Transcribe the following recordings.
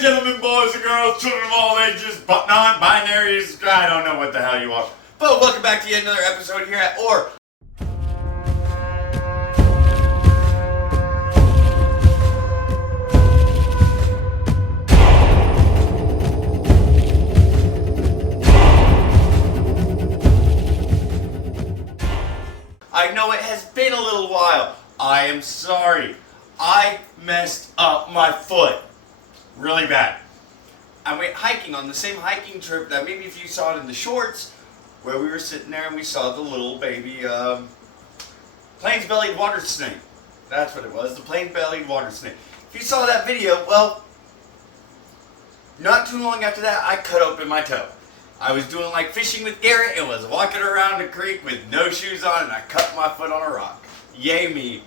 and gentlemen, boys and girls, children of all ages, but non-binaries, I don't know what the hell you are. But welcome back to yet another episode here at O.A.R. I know it has been a little while. I am sorry. I messed up my foot really bad. I went hiking on the same hiking trip that maybe if you saw it in the shorts, where we were sitting there and we saw the little baby plains-bellied water snake. That's what it was, the plain-bellied water snake. If you saw that video, well, not too long after that, I cut open my toe. I was doing like fishing with Garrett and was walking around the creek with no shoes on and I cut my foot on a rock. Yay me.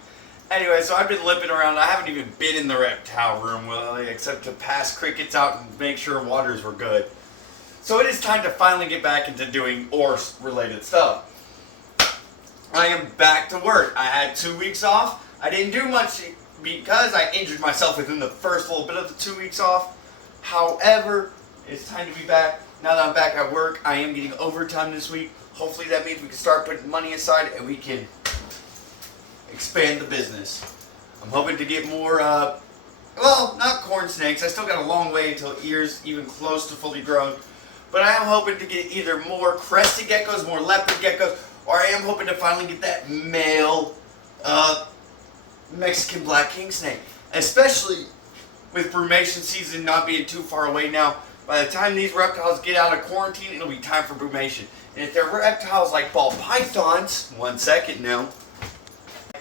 Anyway, so I've been limping around. I haven't even been in the reptile room really, except to pass crickets out and make sure waters were good. So it is time to finally get back into doing O.A.R related stuff. I am back to work. I had 2 weeks off. I didn't do much because I injured myself within the first little bit of the 2 weeks off. However, it's time to be back. Now that I'm back at work, I am getting overtime this week. Hopefully that means we can start putting money aside and we can expand the business. I'm hoping to get more, well, not corn snakes. I still got a long way until ears even close to fully grown. But I am hoping to get either more crested geckos, more leopard geckos, or I am hoping to finally get that male Mexican black king snake. Especially with brumation season not being too far away now. By the time these reptiles get out of quarantine, it'll be time for brumation. And if they're reptiles like ball pythons, 1 second now,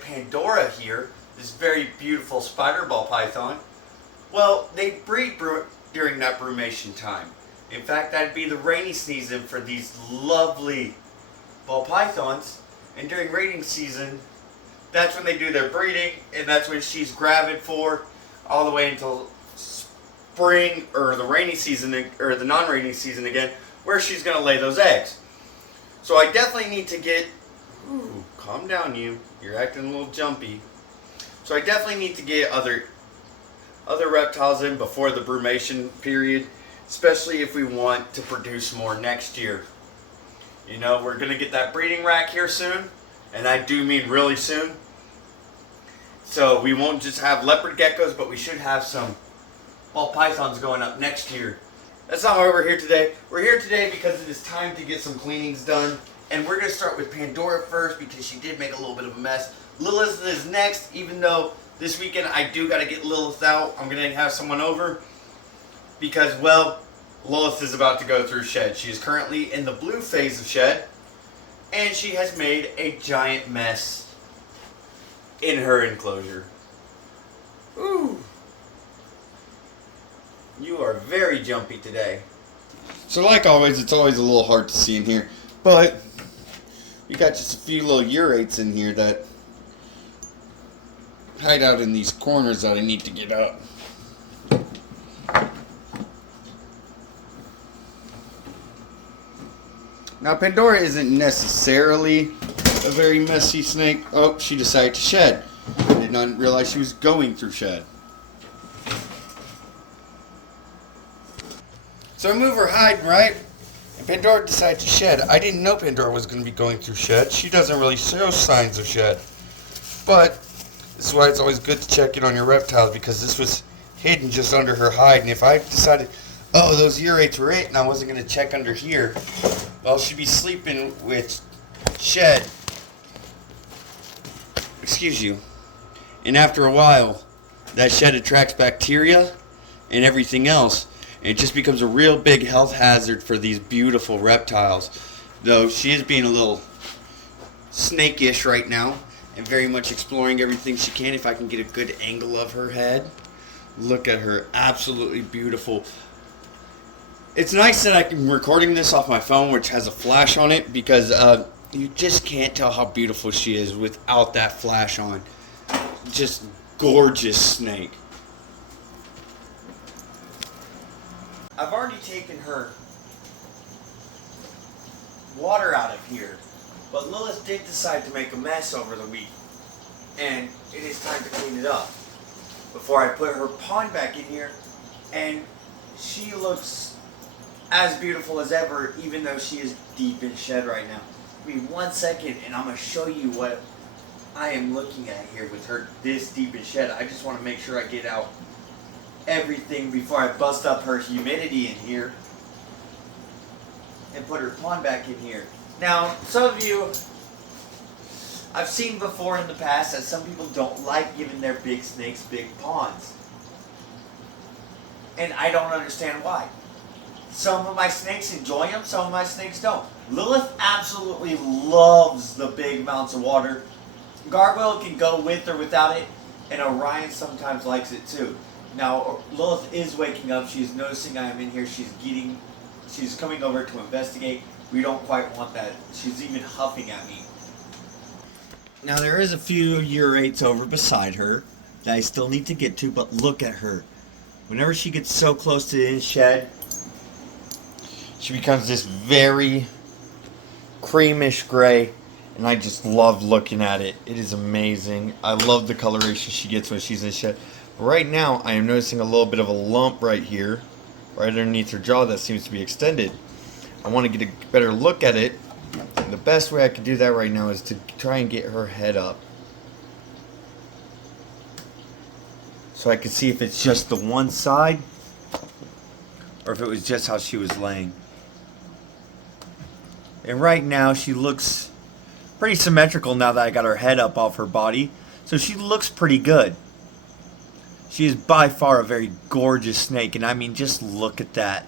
Pandora here, this very beautiful spider ball python, well, they breed during that brumation time. In fact, that'd be the rainy season for these lovely ball pythons. And during rainy season, that's when they do their breeding, and that's when she's gravid for all the way until spring or the rainy season or the non-rainy season again, where she's going to lay those eggs. So I definitely need to get, ooh, calm down you're acting a little jumpy. So I definitely need to get other reptiles in before the brumation period, especially if we want to produce more next year. You know, we're going to get that breeding rack here soon, and I do mean really soon. So we won't just have leopard geckos, but we should have some ball pythons going up next year. That's not why we're here today. We're here today because it is time to get some cleanings done. And we're going to start with Pandora first because she did make a little bit of a mess. Lilith is next, even though this weekend I do got to get Lilith out. I'm going to have someone over because, well, Lilith is about to go through shed. She is currently in the blue phase of shed. And she has made a giant mess in her enclosure. Ooh. You are very jumpy today. So like always, it's always a little hard to see in here. But we got just a few little urates in here that hide out in these corners that I need to get out. Now Pandora isn't necessarily a very messy snake. Oh, she decided to shed. I did not realize she was going through shed. So I move her hide, right? And Pandora decided to shed. I didn't know Pandora was going to be going through shed. She doesn't really show signs of shed. But this is why it's always good to check in on your reptiles, because this was hidden just under her hide. And if I decided, oh, those urates were it, and I wasn't going to check under here, well, she'd be sleeping with shed. Excuse you. And after a while, that shed attracts bacteria and everything else. And it just becomes a real big health hazard for these beautiful reptiles. Though she is being a little snake-ish right now and very much exploring everything she can. If I can get a good angle of her head. Look at her. Absolutely beautiful. It's nice that I'm recording this off my phone, which has a flash on it, because you just can't tell how beautiful she is without that flash on. Just gorgeous snake. I've already taken her water out of here, but Lilith did decide to make a mess over the week, and it is time to clean it up before I put her pond back in here and she looks as beautiful as ever, even though she is deep in shed right now. Give me 1 second and I'm going to show you what I am looking at here with her this deep in shed. I just want to make sure I get out everything before I bust up her humidity in here and put her pond back in here. Now, some of you, I've seen before in the past that some people don't like giving their big snakes big ponds. And I don't understand why. Some of my snakes enjoy them, some of my snakes don't. Lilith absolutely loves the big amounts of water. Gargoyle can go with or without it, and Orion sometimes likes it too. Now, Lilith is waking up. She's noticing I am in here. She's coming over to investigate. We don't quite want that. She's even huffing at me. Now, there is a few urates over beside her that I still need to get to, but look at her. Whenever she gets so close to the shed, she becomes this very creamish gray, and I just love looking at it. It is amazing. I love the coloration she gets when she's in the shed. Right now, I am noticing a little bit of a lump right here, right underneath her jaw that seems to be extended. I want to get a better look at it. And the best way I can do that right now is to try and get her head up, so I can see if it's just the one side or if it was just how she was laying. And right now she looks pretty symmetrical now that I got her head up off her body. So she looks pretty good. She is by far a very gorgeous snake, and I mean, just look at that.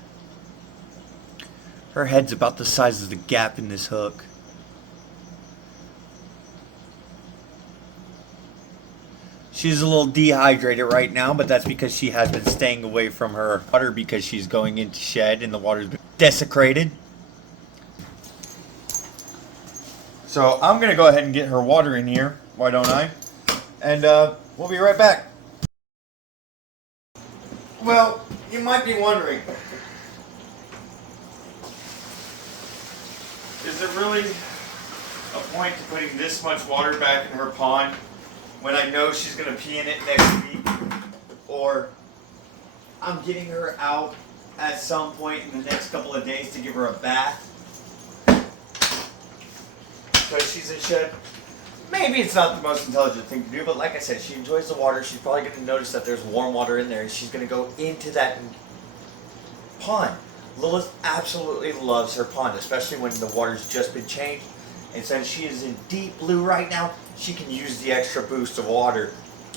Her head's about the size of the gap in this hook. She's a little dehydrated right now, but that's because she has been staying away from her water because she's going into shed and the water's been desecrated. So I'm going to go ahead and get her water in here. Why don't I? And we'll be right back. Well, you might be wondering, is there really a point to putting this much water back in her pond when I know she's going to pee in it next week? Or I'm getting her out at some point in the next couple of days to give her a bath because she's in shed. Maybe it's not the most intelligent thing to do, but like I said, she enjoys the water. She's probably going to notice that there's warm water in there, and she's going to go into that pond. Lilith absolutely loves her pond, especially when the water's just been changed. And since she is in deep blue right now, she can use the extra boost of water.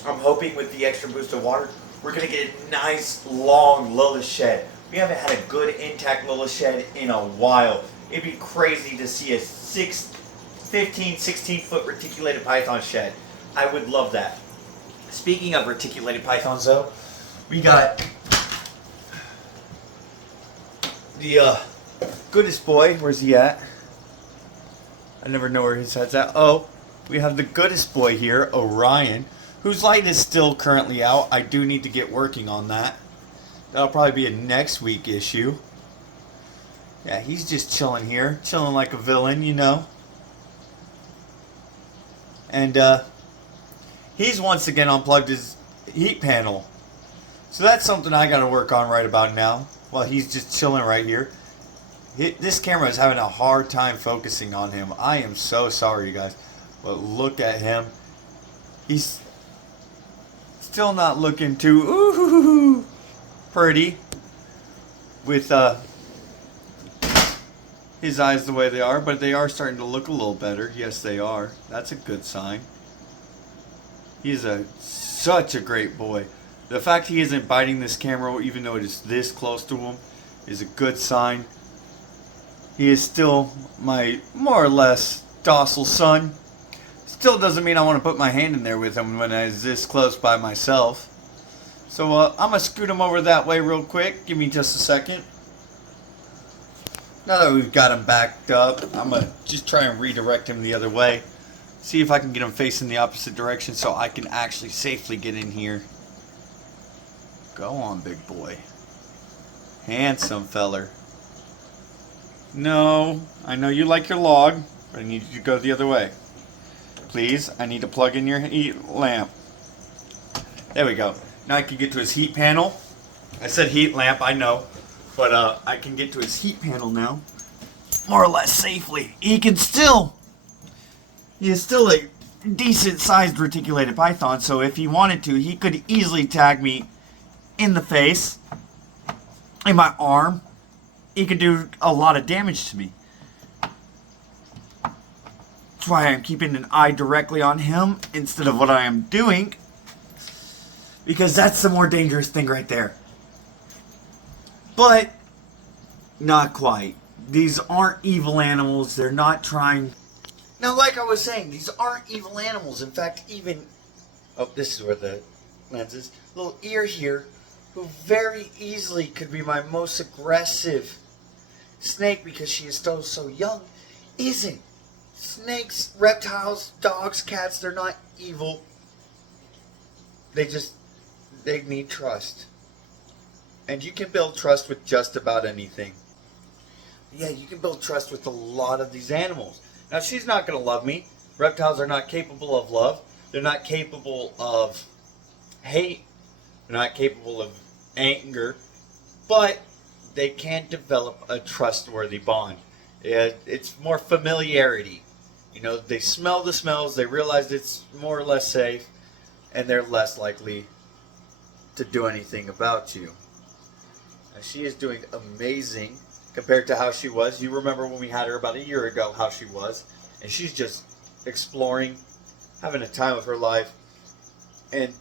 I'm hoping with the extra boost of water, we're going to get a nice, long Lilith shed. We haven't had a good, intact Lilith shed in a while. It'd be crazy to see a 15, 16-foot reticulated python shed. I would love that. Speaking of reticulated pythons, though, we got the goodest boy. Where's he at? I never know where his head's at. Oh, we have the goodest boy here, Orion, whose light is still currently out. I do need to get working on that. That'll probably be a next week issue. Yeah, he's just chilling here. Chilling like a villain, you know. And he's once again unplugged his heat panel. So that's something I got to work on right about now. While he's just chilling right here. This camera is having a hard time focusing on him. I am so sorry, you guys. But look at him. He's still not looking too pretty. With his eyes the way they are. But they are starting to look a little better. Yes, they are. That's a good sign. He is such a great boy. The fact he isn't biting this camera, even though it is this close to him, is a good sign. He is still my more or less docile son. Still doesn't mean I want to put my hand in there with him when I was this close by myself. So I'm going to scoot him over that way real quick. Give me just a second. Now that we've got him backed up, I'm going to just try and redirect him the other way. See if I can get him facing the opposite direction so I can actually safely get in here. Go on, big boy. Handsome feller. No, I know you like your log, but I need you to go the other way. Please, I need to plug in your heat lamp. There we go. Now I can get to his heat panel. I said heat lamp, I know. But I can get to his heat panel now. More or less safely. He is still a decent sized reticulated python, so if he wanted to, he could easily tag me in the face, in my arm. He could do a lot of damage to me. That's why I'm keeping an eye directly on him instead of what I am doing, because that's the more dangerous thing right there. But not quite. These aren't evil animals. They're not trying. Now, like I was saying, these aren't evil animals. In fact, even... Oh, this is where the lens is. Little ear here, who very easily could be my most aggressive snake because she is still so young, isn't. Snakes, reptiles, dogs, cats, they're not evil. They need trust. And you can build trust with just about anything. Yeah, you can build trust with a lot of these animals. Now, she's not going to love me. Reptiles are not capable of love. They're not capable of hate. They're not capable of anger. But they can develop a trustworthy bond. It's more familiarity. You know, they smell the smells. They realize it's more or less safe. And they're less likely to do anything about you. Now, she is doing amazing compared to how she was. You remember when we had her about a year ago, how she was. And she's just exploring, having a time of her life. And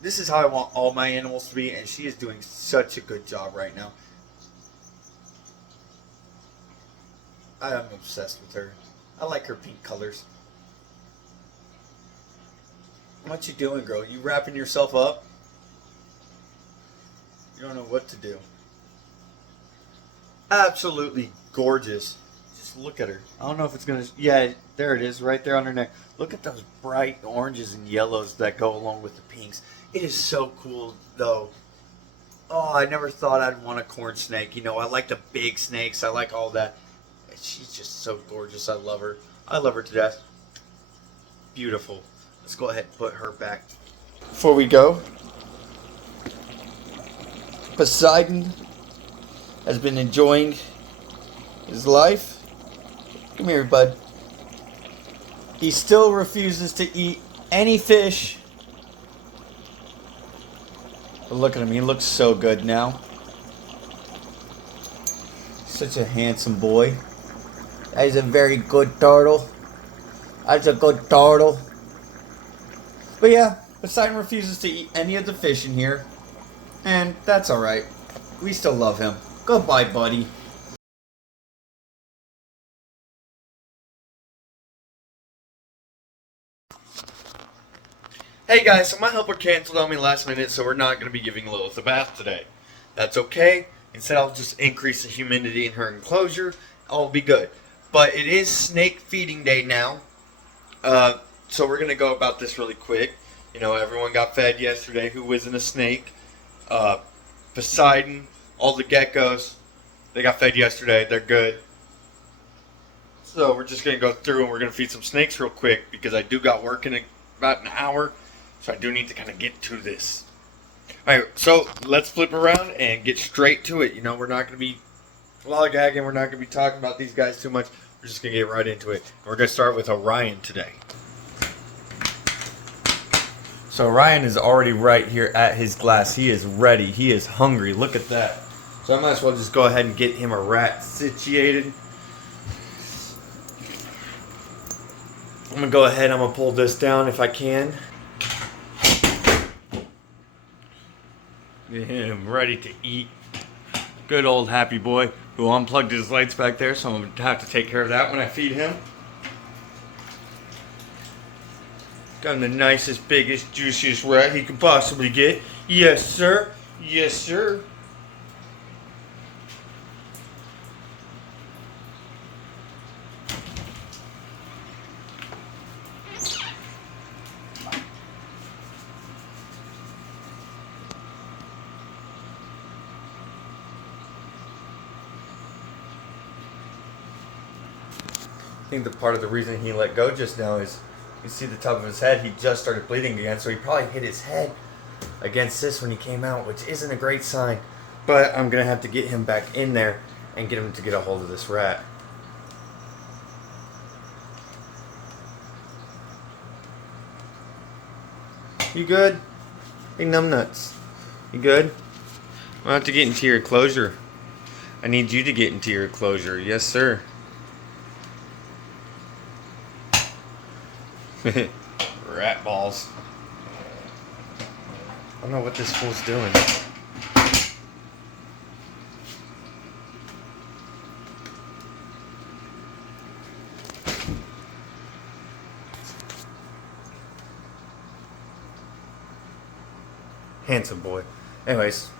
this is how I want all my animals to be. And she is doing such a good job right now. I am obsessed with her. I like her pink colors. What you doing, girl? You wrapping yourself up? You don't know what to do. Absolutely gorgeous. Just look at her. I don't know if it's gonna... Yeah, there it is, right there on her neck. Look at those bright oranges and yellows that go along with the pinks. It is so cool, though. Oh, I never thought I'd want a corn snake. You know, I like the big snakes. I like all that. She's just so gorgeous. I love her. I love her to death. Beautiful. Let's go ahead and put her back. Before we go, Poseidon has been enjoying his life. Come here, bud. He still refuses to eat any fish. But look at him. He looks so good now. Such a handsome boy. That is a very good turtle. That's a good turtle. But yeah, Poseidon refuses to eat any of the fish in here. And that's alright. We still love him. Goodbye, buddy. Hey guys, so my helper canceled on me last minute, so we're not going to be giving Lilith a bath today. That's okay. Instead, I'll just increase the humidity in her enclosure. I'll be good. But it is snake feeding day now. So we're going to go about this really quick. You know, everyone got fed yesterday who isn't a snake. Poseidon, all the geckos, they got fed yesterday. They're good. So we're just going to go through and we're going to feed some snakes real quick because I do got work in about an hour. So I do need to kind of get to this. Alright, so let's flip around and get straight to it. You know, we're not going to be lollygagging. We're not going to be talking about these guys too much. We're just going to get right into it. We're going to start with Orion today. So Orion is already right here at his glass. He is ready. He is hungry. Look at that. So I might as well just go ahead and get him a rat situated. I'm going to go ahead. I'm going to pull this down if I can. Get him ready to eat. Good old happy boy who unplugged his lights back there, so I'm going to have to take care of that when I feed him. Got him the nicest, biggest, juiciest rat he could possibly get. Yes, sir. Yes, sir. I think the part of the reason he let go just now is, you see the top of his head, he just started bleeding again, so he probably hit his head against this when he came out, which isn't a great sign. But I'm going to have to get him back in there and get him to get a hold of this rat. You good? Hey, numbnuts. You good? I'll have to get into your enclosure. I need you to get into your enclosure. Yes, sir. Rat balls. I don't know what this fool's doing. Handsome boy. Anyways.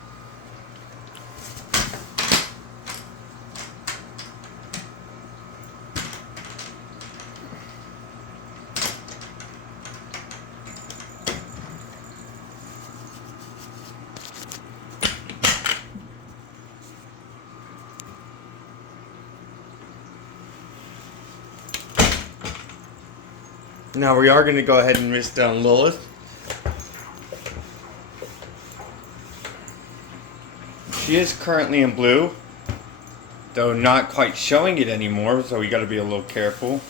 Now we are going to go ahead and mist down Lilith. She is currently in blue, though not quite showing it anymore, so we got to be a little careful.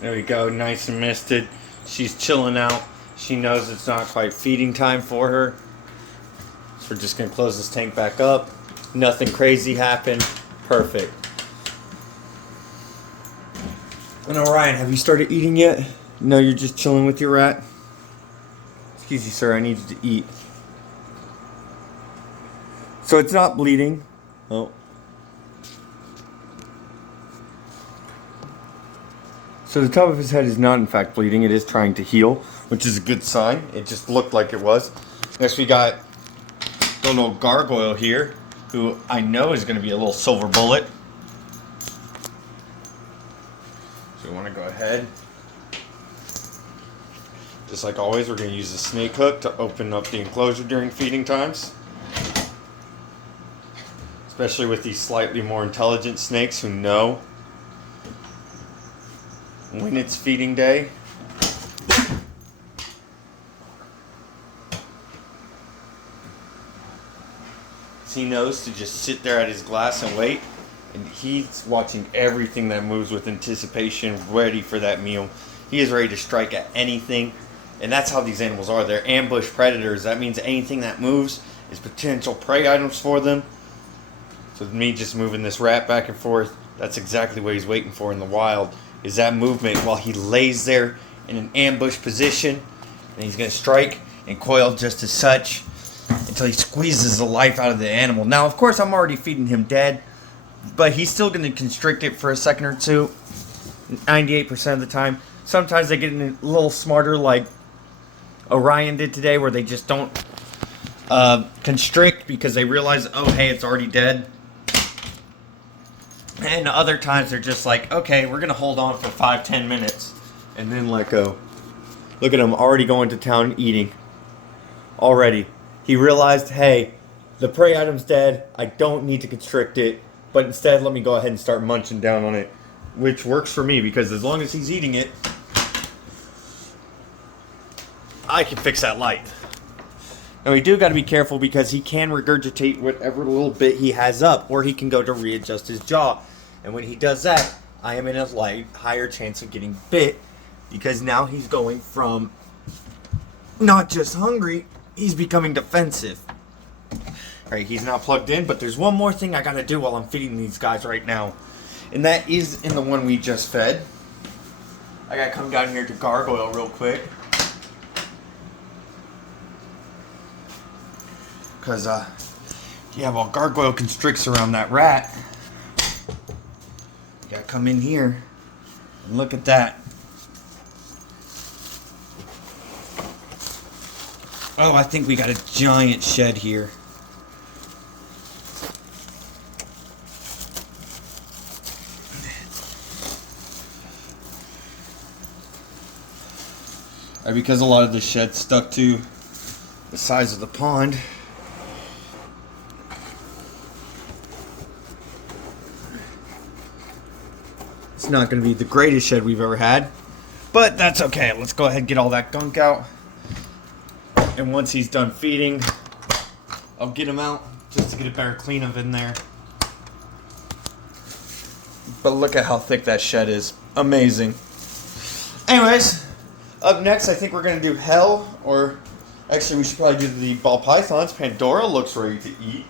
There we go, nice and misted. She's chilling out. She knows it's not quite feeding time for her. So we're just going to close this tank back up. Nothing crazy happened. Perfect. And Orion, have you started eating yet? No, you're just chilling with your rat? Excuse me, sir, I need you to eat. So it's not bleeding. Oh. So the top of his head is not in fact bleeding. It is trying to heal, which is a good sign. It just looked like it was. Next we got the little gargoyle here, who I know is going to be a little silver bullet. So we want to go ahead. Just like always, we're going to use the snake hook to open up the enclosure during feeding times. Especially with these slightly more intelligent snakes who know when it's feeding day. He knows to just sit there at his glass and wait. And he's watching everything that moves with anticipation, ready for that meal. He is ready to strike at anything. And that's how these animals are. They're ambush predators. That means anything that moves is potential prey items for them. So me just moving this rat back and forth, that's exactly what he's waiting for in the wild, is that movement while he lays there in an ambush position. And he's going to strike and coil just as such until he squeezes the life out of the animal. Now, of course, I'm already feeding him dead, but he's still going to constrict it for a second or two, 98% of the time. Sometimes they get a little smarter, like Orion did today, where they just don't constrict because they realize, oh, hey, it's already dead. And other times they're just like, okay, we're going to hold on for 5-10 minutes and then let go. Look at him already going to town eating. Already. He realized, hey, the prey item's dead. I don't need to constrict it. But instead, let me go ahead and start munching down on it. Which works for me because as long as he's eating it, I can fix that light. Now we do got to be careful because he can regurgitate whatever little bit he has up, or he can go to readjust his jaw. And when he does that, I am in a higher chance of getting bit because now he's going from not just hungry, he's becoming defensive. Alright, he's not plugged in, but there's one more thing I got to do while I'm feeding these guys right now. And that is in the one we just fed. I got to come down here to Gargoyle real quick. Because, yeah, while Gargoyle constricts around that rat, you gotta come in here and look at that. Oh, I think we got a giant shed here. Because a lot of the shed stuck to the size of the pond. It's not going to be the greatest shed we've ever had, but that's okay. Let's go ahead and get all that gunk out. And once he's done feeding, I'll get him out just to get a better clean of in there. But look at how thick that shed is. Amazing. Anyways, up next I think we're going to do hell, or actually we should probably do the ball pythons. Pandora looks ready to eat.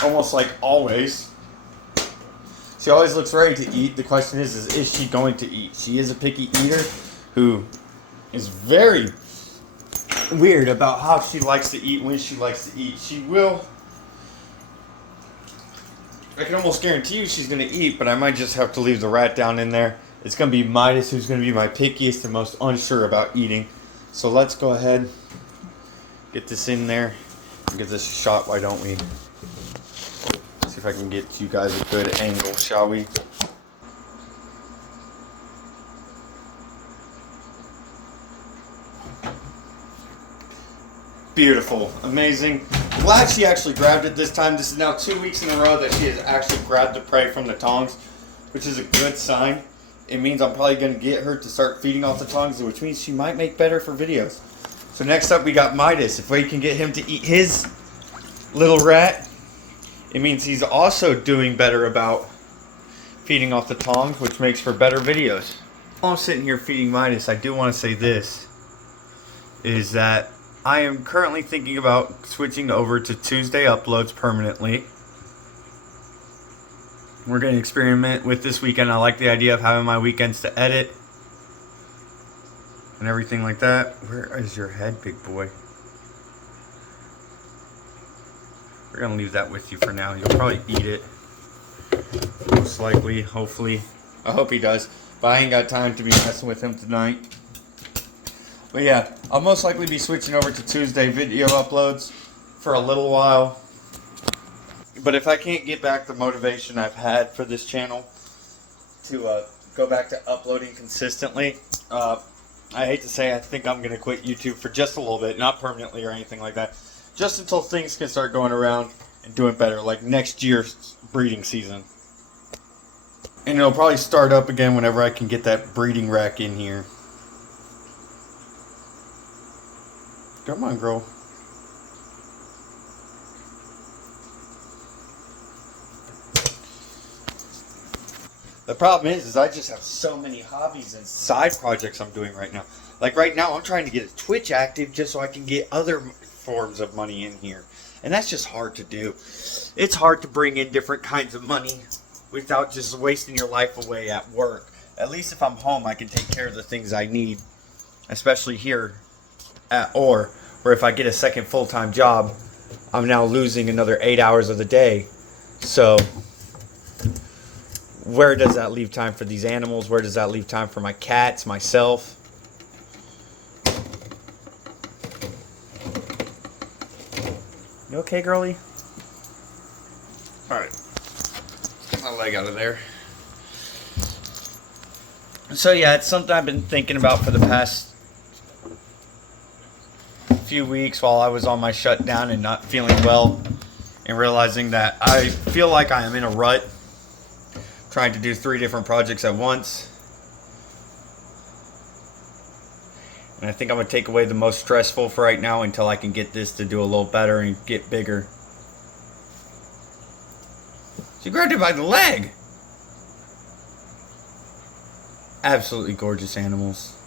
Almost like always. She always looks ready to eat. The question is she going to eat? She is a picky eater who is very weird about how she likes to eat, when she likes to eat. She will. I can almost guarantee you she's going to eat, but I might just have to leave the rat down in there. It's going to be Midas who's going to be my pickiest and most unsure about eating. So let's go ahead, get this in there, and get this shot, why don't we? See if I can get you guys a good angle, shall we? Beautiful. Amazing. Glad she actually grabbed it this time. This is now 2 weeks in a row that she has actually grabbed the prey from the tongs, which is a good sign. It means I'm probably going to get her to start feeding off the tongs, which means she might make better for videos. So next up we got Midas. If we can get him to eat his little rat, it means he's also doing better about feeding off the tongs, which makes for better videos. While I'm sitting here feeding Midas, I do want to say this, is that I am currently thinking about switching over to Tuesday uploads permanently. We're going to experiment with this weekend. I like the idea of having my weekends to edit and everything like that. Where is your head, big boy? We're going to leave that with you for now. You'll probably eat it. Most likely, hopefully. I hope he does. But I ain't got time to be messing with him tonight. But yeah, I'll most likely be switching over to Tuesday video uploads for a little while. But if I can't get back the motivation I've had for this channel to go back to uploading consistently, I hate to say I think I'm going to quit YouTube for just a little bit, not permanently or anything like that. Just until things can start going around and doing better, like next year's breeding season. And it'll probably start up again whenever I can get that breeding rack in here. Come on, girl. The problem is I just have so many hobbies and side projects I'm doing right now. Like right now, I'm trying to get a Twitch active just so I can get other forms of money in here. And that's just hard to do. It's hard to bring in different kinds of money without just wasting your life away at work. At least if I'm home, I can take care of the things I need. Especially here at O.A.R, where if I get a second full-time job, I'm now losing another 8 hours of the day. So where does that leave time for these animals? Where does that leave time for my cats, myself? You okay, girlie? Alright. Get my leg out of there. So yeah, it's something I've been thinking about for the past few weeks while I was on my shutdown and not feeling well, and realizing that I feel like I am in a rut trying to do 3 different projects at once. And I think I'm going to take away the most stressful for right now until I can get this to do a little better and get bigger. She grabbed it by the leg. Absolutely gorgeous animals.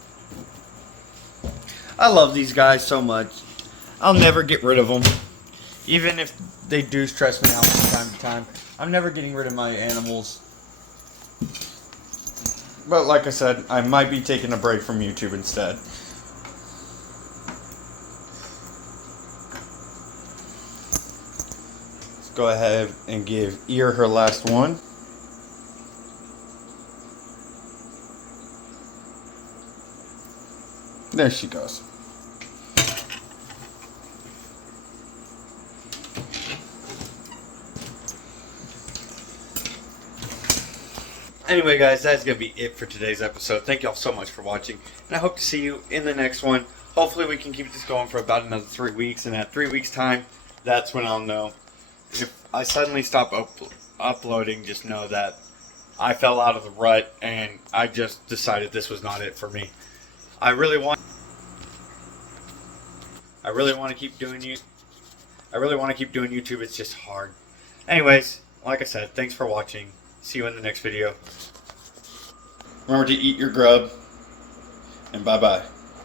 I love these guys so much. I'll never get rid of them. Even if they do stress me out from time to time, I'm never getting rid of my animals. But like I said, I might be taking a break from YouTube instead. Let's go ahead and give Ear her last one. There she goes. Anyway, guys, that's going to be it for today's episode. Thank y'all so much for watching, and I hope to see you in the next one. Hopefully we can keep this going for about another 3 weeks, and at 3 weeks' time, that's when I'll know. If I suddenly stop uploading, just know that I fell out of the rut, and I just decided this was not it for me. I really want... I really want to keep doing YouTube. It's just hard. Anyways, like I said, thanks for watching. See you in the next video. Remember to eat your grub, and bye-bye.